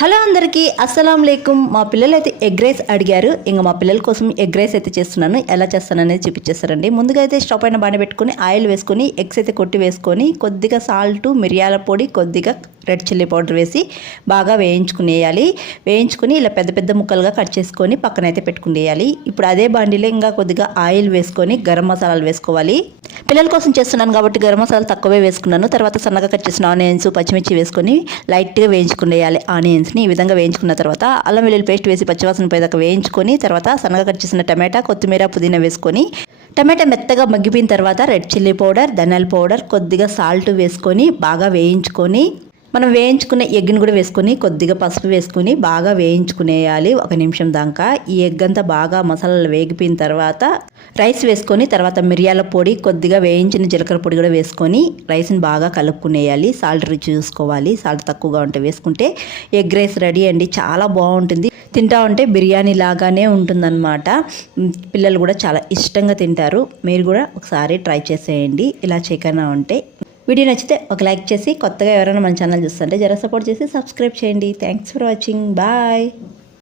Hello అందరికీ అస్సలం లేకుం. మా పిల్లలు అయితే ఎగ్ రైస్ అడిగారు. ఇంకా మా పిల్లల కోసం ఎగ్ రైస్ అయితే చేస్తున్నాను. ఎలా చేస్తాననేది చూపించేస్తారండి. ముందుగా అయితే స్టవ్ పైన బాండి పెట్టుకొని ఆయిల్ వేసుకొని ఎగ్స్ అయితే కొట్టి వేసుకొని కొద్దిగా సాల్ట్, మిరియాల పొడి, కొద్దిగా రెడ్ చిల్లీ పౌడర్ వేసి బాగా వేయించుకునేయాలి. వేయించుకొని ఇలా పెద్ద పెద్ద ముక్కలుగా కట్ చేసుకొని పక్కనైతే పెట్టుకునేయాలి. ఇప్పుడు అదే బాండిలో ఇంకా కొద్దిగా ఆయిల్ వేసుకొని గరం మసాలాలు వేసుకోవాలి. పిల్లల కోసం చేస్తున్నాను కాబట్టి గరం మసాలా తక్కువే వేసుకున్నాను. తర్వాత సన్నగా కట్ చేసిన ఆనియన్స్, పచ్చిమిర్చి వేసుకొని లైట్గా వేయించుకునేయాలి. ఆనియన్స్ని ఈ విధంగా వేయించుకున్న తర్వాత అల్లం వెల్లుల్లి పేస్ట్ వేసి పచ్చివాసన పోయేదాకా వేయించుకొని తర్వాత సన్నగా కట్ చేసిన టమాటా, కొత్తిమీర, పుదీనా వేసుకొని టమాటా మెత్తగా మగ్గిపోయిన తర్వాత రెడ్ చిల్లీ పౌడర్, ధనియాల పౌడర్, కొద్దిగా సాల్ట్ వేసుకొని బాగా వేయించుకొని మనం వేయించుకున్న ఎగ్ని కూడా వేసుకొని కొద్దిగా పసుపు వేసుకొని బాగా వేయించుకునేయాలి 1 నిమిషం దాకా. ఈ ఎగ్ అంతా బాగా మసాలాలు వేగిపోయిన తర్వాత రైస్ వేసుకొని తర్వాత మిరియాల పొడి, కొద్దిగా వేయించిన జీలకర్ర పొడి కూడా వేసుకొని రైస్ని బాగా కలుపుకునేయాలి. సాల్ట్ రుచి చూసుకోవాలి. సాల్ట్ తక్కువగా ఉంటే వేసుకుంటే ఎగ్ రైస్ రెడీ అండి. చాలా బాగుంటుంది. తింటా ఉంటే బిర్యానీ లాగానే ఉంటుందన్నమాట. పిల్లలు కూడా చాలా ఇష్టంగా తింటారు. మీరు కూడా ఒకసారి ట్రై చేసేయండి ఇలా చేయకుండా ఉంటే. వీడియో నచ్చితే ఒక లైక్ చేసి కొత్తగా ఎవరైనా మన ఛానల్ చూస్తుంటే జర సపోర్ట్ చేసి సబ్స్క్రైబ్ చేయండి. Thanks for watching. బాయ్.